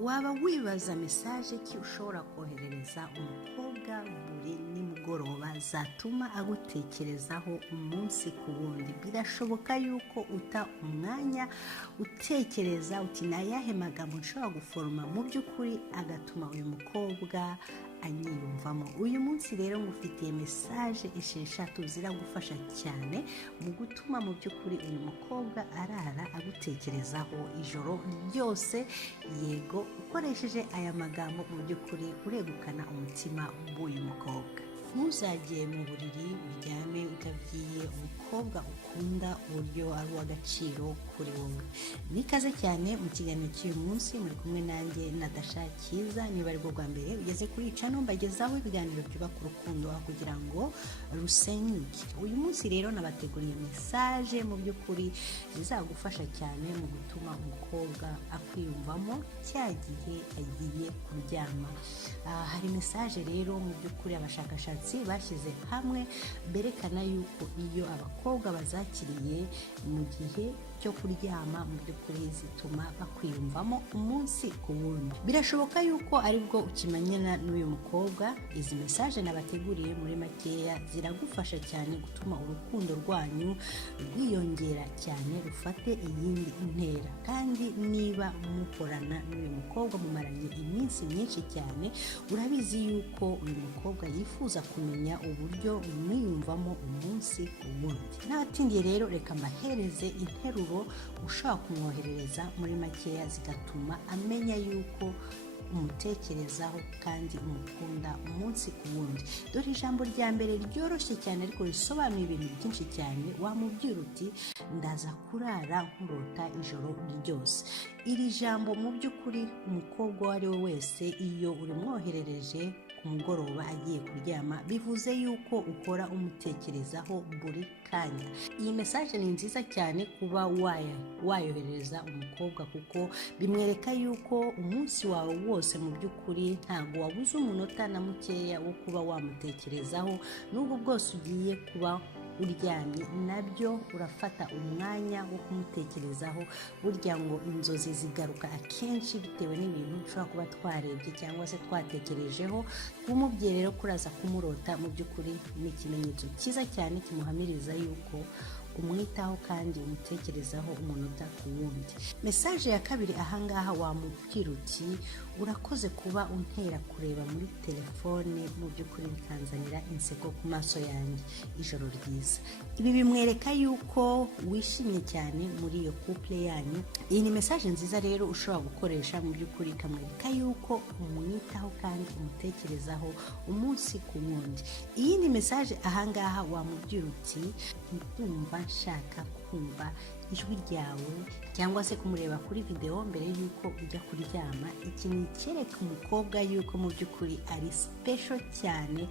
waba wibaza mesaje ki ushobora koherereza umukobwa buri nimugoroba zatuma agutekerezaho umunsi ku wundi? Birashoboka yuko uta umwanya utekereza uti ni ayahe magambo nshobora guforoma mu by'ukuri agatuma uyu mukobwa anyiyumvamo. Uyu munsi rero ngufitiye mesaje 6 ziragufasha cyane mu gutuma mu by'ukuri uyu mukobwa arara agutekerezaho ijoro ryose. Yego, ukoresheje aya magambo mu by'ukuri uregukana umutima w'uyu mukobwa. Ntuzajye mu buriri uryame utabwiye umukobwa ukunda uburyo ari uw'agaciro kuri wowe. Nikaze cyane mu kiganiro cy'uyu munsi, muri kumwe nanjye Natasha Kiza. Niba ari bwo bwa mbere ugeze kuri channel, mbagezaho ibiganiro byubaka urukundo kugira ngo rusenyuke. Uyu munsi rero nabateguriye message mu by'ukuri zizagufasha cyane mu gutuma umukobwa akwiyumvamo cya gihe agiye kuryama. Hari message rero mu by'ukuri abashakashatsi bashyize hamwe berekana yuko iyo abakobwa bazakiriye mu gihe cyo kuryama mu by'ukuri zituma bakwiyumvamo umunsi ku wundi. Birashoboka yuko aribwo ukimanyana n'uyu mukobwa. Izi message nabateguriye muri makeya ziragufasha cyane gutuma urukundo rwanyu rwiyongera cyane, rufate iyindi ntera. Kandi niba mukorana n'uyu mukobwa mumaranye iminsi myinshi cyane, urabizi yuko uyu mukobwa yifuza kumenya uburyo umwiyumvamo umunsi ku wundi. Ntatindiye rero, reka mbahereze interuro ushaka kumwoherereza muri makeya zigatuma amenya yuko umutekerezaho kandi umukunda umunsi ku wundi. Dore ijambo rya mbere ryoroshye cyane ariko risobanuye ibintu byinshi cyane. Wamubwira uti ndaza kurara nkurota ijoro ryose. Iri jambo mu by'ukuri umukobwa uwo ari we wese iyo urimwoherereje ku mugoroba agiye kuryama, bivuze yuko ukora umutekerezaho buri kanya. Iyi message ni nziza cyane kuba wayohereza umukobwa, kuko bimwereka yuko umunsi wawe wose mu by'ukuri ntabwo wabuze umunota na mukeya wo kuba wamutekerezaho. N'ubwo bwose ugiye kuba uryamye, nabyo urafata umwanya wo kumutekerezaho. Burya ngo inzozi zigaruka akenshi bitewe n'ibintu ushobora kuba twarebye cyangwa se twatekerejeho. Kumubwira rero kuraza kumurota mu by'ukuri ni ikimenyetso cyiza cyane kimuhamiriza yuko umwitaho kandi umutekerezaho umunota ku wundi. Message ya kabiri ahangaha wamubwira uti urakoze kuba untera kureba muri telefone, mu by'ukuri bikanzanira inseko ku maso yanjye, ijoro ryiza. Ibi bimwereka yuko wishimye cyane muri iyo couple yanyu. Iyi ni message nziza rero ushobora gukoresha mu by'ukuri ikamwereka yuko umwitaho kandi umutekerezaho umunsi ku wundi. Iyi ni message ahangaha wamubwira uti ndumva nshaka kumva ijwi ryawe, cyangwa se kumureba kuri video mbere yuko ujya kuryama. Iki ni cyereka umukobwa yuko mu by'ukuri ari special cyane.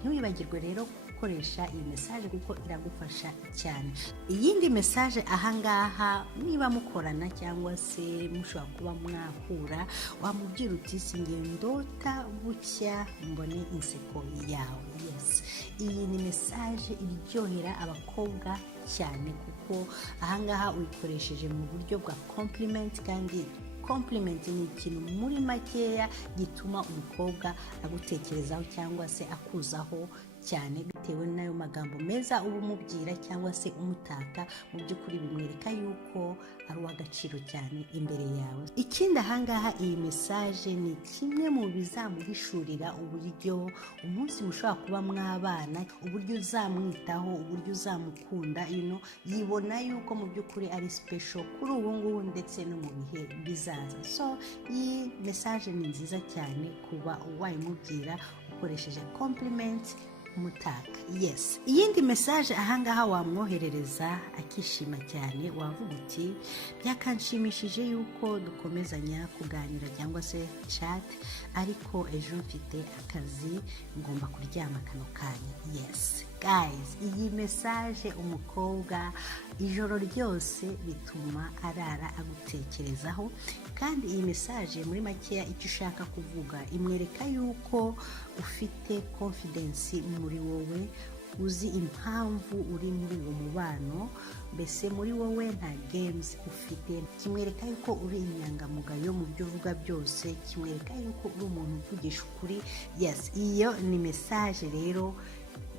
Ntiwibagirwe rero gukoresha iyi message kuko iragufasha cyane. Iyindi message ahangaha, niba mukorana cyangwa se mushobora kuba mwahura, wamubwira uti singiye ndota bucya mbone inseko yawe. Yes, iyi ni message iryohera abakobwa cyane kuko ahangaha uyikoresheje mu buryo bwa compliment, kandi compliment ni ikintu muri makeya gituma umukobwa agutekerezaho cyangwa se akuzaho cyane bitewe n'ayo magambo meza uba umubwira cyangwa se umutaka. Mu by'ukuri bimwereka yuko ari uw'agaciro cyane imbere yawe. Ikindi ahangaha, iyi message ni kimwe mu bizamuhishurira uburyo umunsi mushobora kuba mwabana, uburyo uzamwitaho, uburyo uzamukunda. Yibona yuko mu by'ukuri ari special kuri ubu ngubu ndetse no mu bihe bizaza. So iyi message ni nziza cyane kuba wayimubwira ukoresheje compliment umutaka. Yes, iyindi message ahangaha wamwoherereza akishima cyane. Wavuga uti byakanshimishije yuko dukomezanya kuganira cyangwa se chat, ariko ejo mfite akazi ngomba kuryama kano kanya. Yes guys, iyi message umukobwa ijoro ryose bituma arara agutekerezaho. Kandi iyi message muri makeya icyo ushaka kuvuga, imwereka yuko ufite confidence muri wowe, uzi impamvu uri muri uwo mubano, mbese muri wowe nta games ufite. Kimwereka yuko uri inyangamugayo mu byo uvuga byose, kimwereka yuko uri umuntu uvugisha ukuri. Yes, iyo ni message rero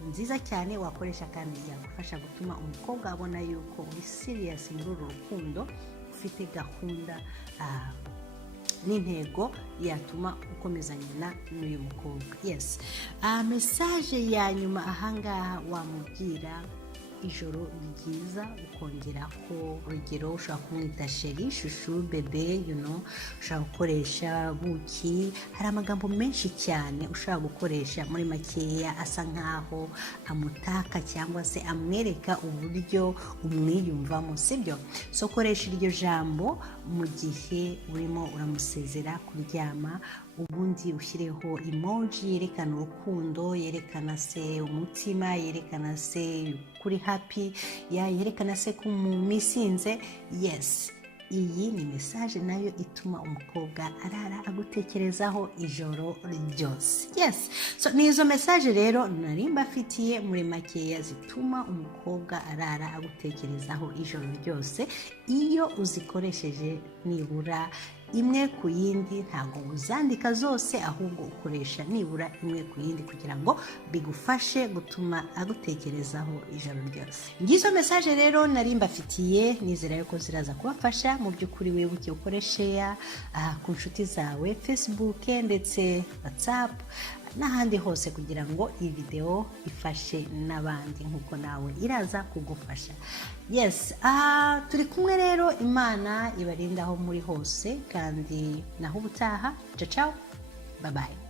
nziza cyane wakoresha kandi yagufasha gutuma umukobwa abona yuko uri serious muri uru rukundo, ufite gahunda n'intego yatuma ukomezanya n'uyu mukobwa. Yes, message ya nyuma ahangaha wamubwira ijoro ryiza, ukongeraho urugero ushobora kumwita sheri, shushu, bebe, ushobora gukoresha buki. Hari amagambo menshi cyane ushobora gukoresha muri makeya asa nkaho amutaka cyangwa se amwereka uburyo umwiyumvamo, sibyo? So koresha iryo jambo mu gihe urimo uramusezera kuryama, ubundi ushyireho emoji yerekana urukundo, yerekana se umutima, yerekana se kuri happy, yerekana se ko mumisinze. Yes, iyi ni message nayo ituma umukobwa arara agutekerezaho ijoro ryose. Yes, so nizo message rero nari mbafitiye muri makeya zituma umukobwa arara agutekerezaho ijoro ryose. Iyo uzikoresheje nibura imwe ku yindi, ntabwo uzandika zose, ahubwo ukoresha nibura imwe ku yindi kugira ngo bigufashe gutuma agutekerezaho ijoro ryose. Ngizo message rero nari mbafitiye, nizera yuko ziraza kubafasha. Mu by'ukuri wibuke ukore share ku nshuti zawe, Facebook ndetse WhatsApp n'ahandi hose kugira ngo iyi video ifashe n'abandi nkuko nawe iraza kugufasha. Yes, turi kumwe rero. Imana ibarinda aho muri hose kandi naho ubutaha. Ciao, bye bye.